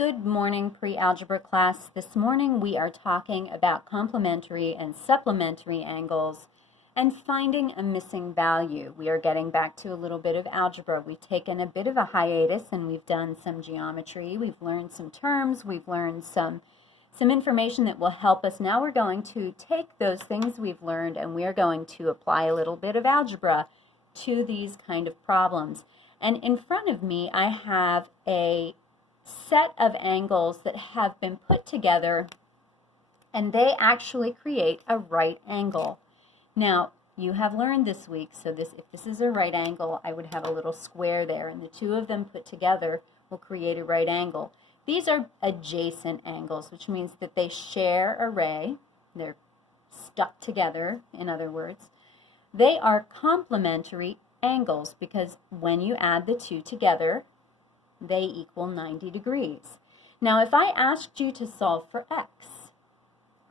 Good morning, pre-algebra class. This morning we are talking about complementary and supplementary angles and finding a missing value. We are getting back to a little bit of algebra. We've taken a bit of a hiatus and we've done some geometry. We've learned some terms. We've learned some information that will help us. Now we're going to take those things we've learned and we are going to apply a little bit of algebra to these kind of problems. And in front of me I have a set of angles that have been put together and they actually create a right angle. Now you have learned this week, so if this is a right angle, I would have a little square there, and the two of them put together will create a right angle. These are adjacent angles, which means that they share a ray. They're stuck together, in other words. They are complementary angles because when you add the two together, they equal 90 degrees. Now, if I asked you to solve for x,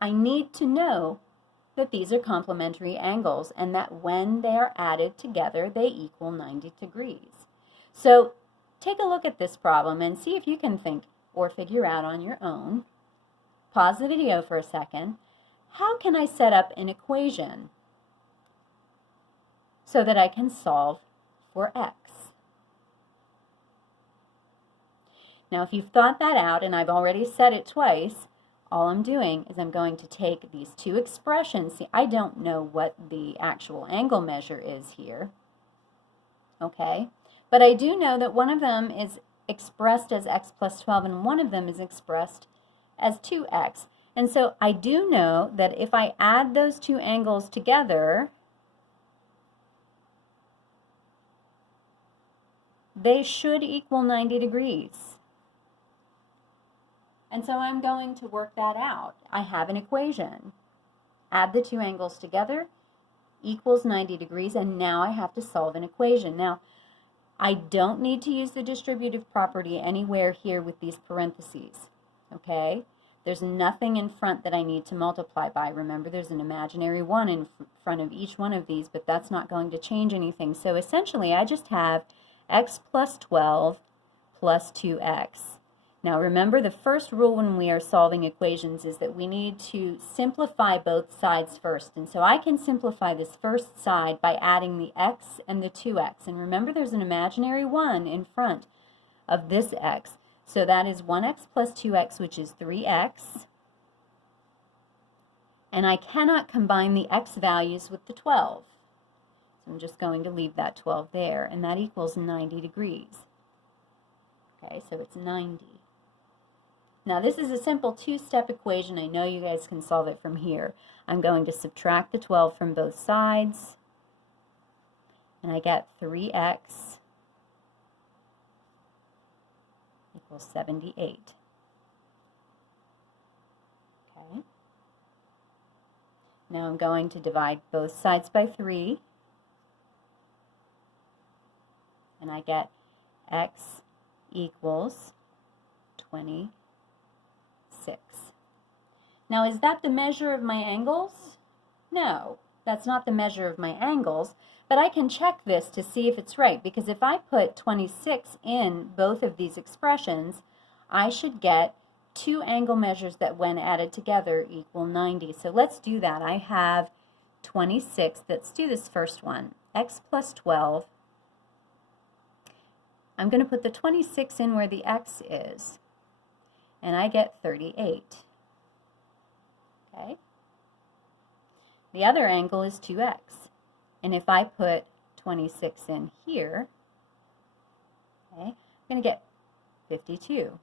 I need to know that these are complementary angles and that when they are added together, they equal 90 degrees. So take a look at this problem and see if you can think or figure out on your own. Pause the video for a second. How can I set up an equation so that I can solve for x? Now, if you've thought that out, and I've already said it twice, all I'm doing is I'm going to take these two expressions. See, I don't know what the actual angle measure is here, okay? But I do know that one of them is expressed as x plus 12, and one of them is expressed as 2x. And so I do know that if I add those two angles together, they should equal 90 degrees. And so I'm going to work that out. I have an equation. Add the two angles together equals 90 degrees, and now I have to solve an equation. Now, I don't need to use the distributive property anywhere here with these parentheses, okay? There's nothing in front that I need to multiply by. Remember, there's an imaginary 1 in front of each one of these, but that's not going to change anything. So essentially, I just have x plus 12 plus 2x. Now remember, the first rule when we are solving equations is that we need to simplify both sides first. And so I can simplify this first side by adding the x and the 2x. And remember, there's an imaginary 1 in front of this x. So that is 1x plus 2x, which is 3x. And I cannot combine the x values with the 12. So I'm just going to leave that 12 there, and that equals 90 degrees. Okay, so it's 90. Now this is a simple two-step equation. I know you guys can solve it from here. I'm going to subtract the 12 from both sides, and I get 3x equals 78. Okay. Now I'm going to divide both sides by 3, and I get x equals 26. Now, is that the measure of my angles? No, that's not the measure of my angles, but I can check this to see if it's right, because if I put 26 in both of these expressions, I should get two angle measures that when added together equal 90. So let's do that. I have 26. Let's do this first one. X plus 12. I'm going to put the 26 in where the x is, and I get 38. Okay. The other angle is 2x, and if I put 26 in here, okay, I'm going to get 52.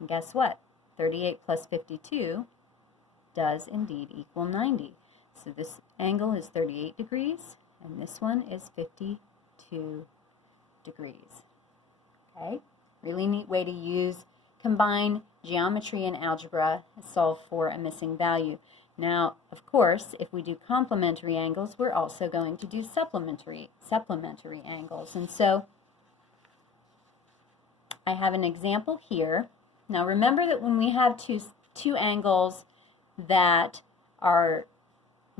And guess what? 38 plus 52 does indeed equal 90. So this angle is 38 degrees, and this one is 52 degrees. Okay? Really neat way to combine geometry and algebra, solve for a missing value. Now, of course, if we do complementary angles, we're also going to do supplementary angles. And so I have an example here. Now remember that when we have two angles that are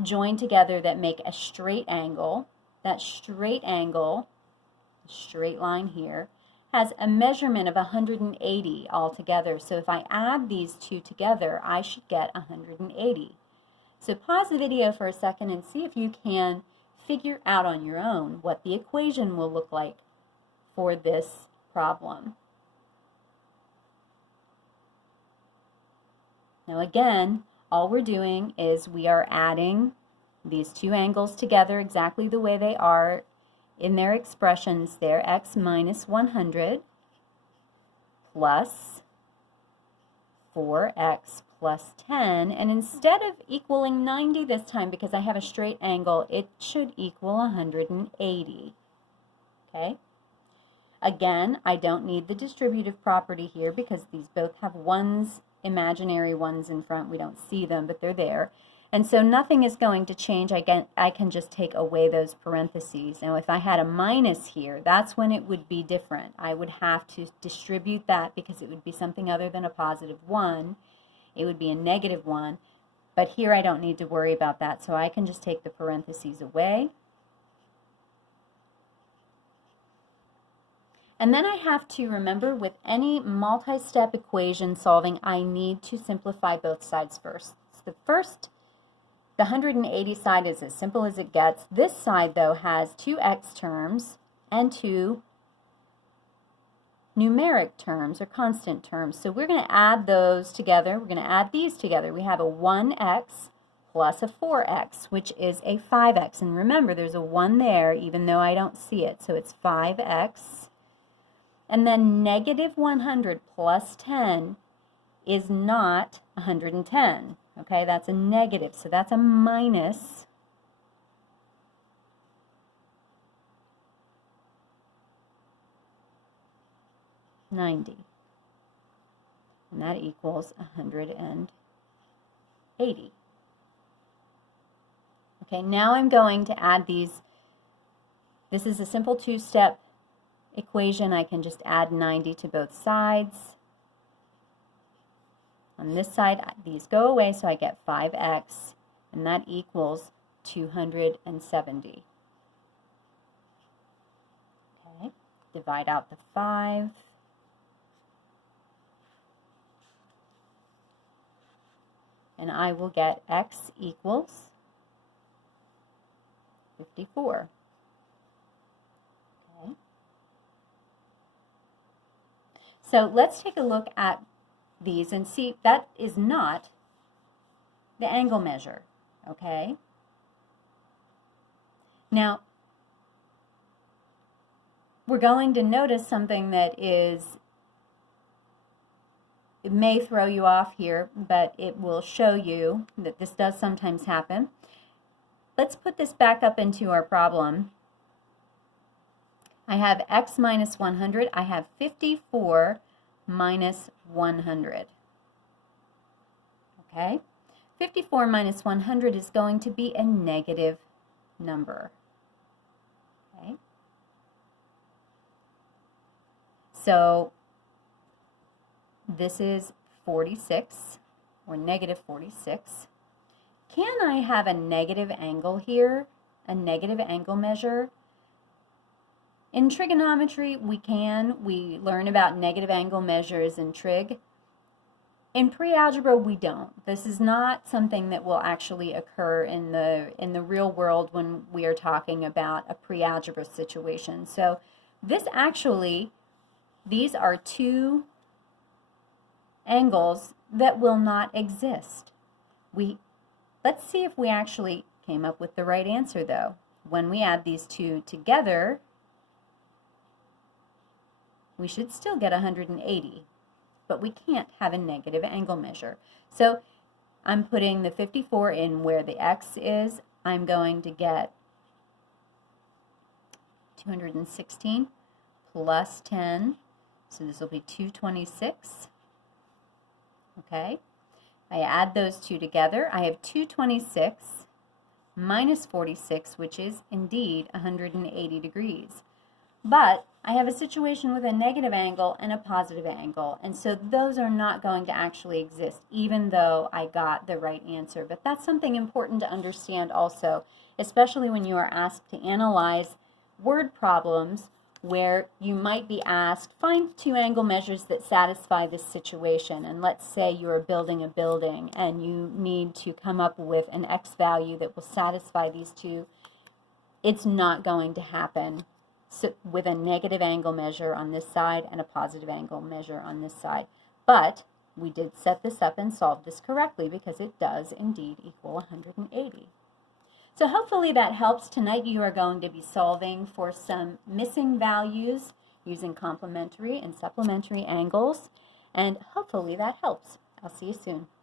joined together that make a straight angle, that straight angle, straight line here, has a measurement of 180 altogether. So if I add these two together, I should get 180. So pause the video for a second and see if you can figure out on your own what the equation will look like for this problem. Now again, all we're doing is we are adding these two angles together exactly the way they are in their expressions there, x minus 100 plus 4x plus 10, and instead of equaling 90 this time, because I have a straight angle, it should equal 180. Okay? Again, I don't need the distributive property here because these both have ones, imaginary ones in front. We don't see them, but they're there. And so nothing is going to change. I can just take away those parentheses. Now if I had a minus here, that's when it would be different. I would have to distribute that because it would be something other than a positive 1. It would be a negative 1. But here I don't need to worry about that, so I can just take the parentheses away. And then I have to remember, with any multi-step equation solving, I need to simplify both sides first. So the 180 side is as simple as it gets. This side, though, has two x terms and two numeric terms or constant terms. So we're going to add those together. We're going to add these together. We have a 1x plus a 4x, which is a 5x. And remember, there's a 1 there, even though I don't see it. So it's 5x. And then negative 100 plus 10 is not 110. Okay, that's a negative, so that's a minus 90. And that equals 180. Okay, now I'm going to add these. This is a simple two-step equation. I can just add 90 to both sides. On this side, these go away, so I get 5x, and that equals 270. Okay, divide out the 5. And I will get x equals 54. Okay. So let's take a look at these and see that is not the angle measure, okay? Now, we're going to notice something that is, it may throw you off here, but it will show you that this does sometimes happen. Let's put this back up into our problem. I have x minus 100. I have 54 minus 100. Okay? 54 minus 100 is going to be a negative number. Okay? So this is 46, or negative 46. Can I have a negative angle here? A negative angle measure? In trigonometry, we can. We learn about negative angle measures in trig. In pre-algebra, we don't. This is not something that will actually occur in the real world when we are talking about a pre-algebra situation. So this actually, these are two angles that will not exist. Let's see if we actually came up with the right answer, though. When we add these two together, we should still get 180, but we can't have a negative angle measure. So I'm putting the 54 in where the x is. I'm going to get 216 plus 10, so this will be 226. Okay, I add those two together. I have 226 minus 46, which is indeed 180 degrees. But I have a situation with a negative angle and a positive angle, and so those are not going to actually exist, even though I got the right answer. But that's something important to understand also, especially when you are asked to analyze word problems where you might be asked, find two angle measures that satisfy this situation. And let's say you're building a building and you need to come up with an X value that will satisfy these two. It's not going to happen with a negative angle measure on this side and a positive angle measure on this side. But we did set this up and solve this correctly because it does indeed equal 180. So hopefully that helps. Tonight you are going to be solving for some missing values using complementary and supplementary angles, and hopefully that helps. I'll see you soon.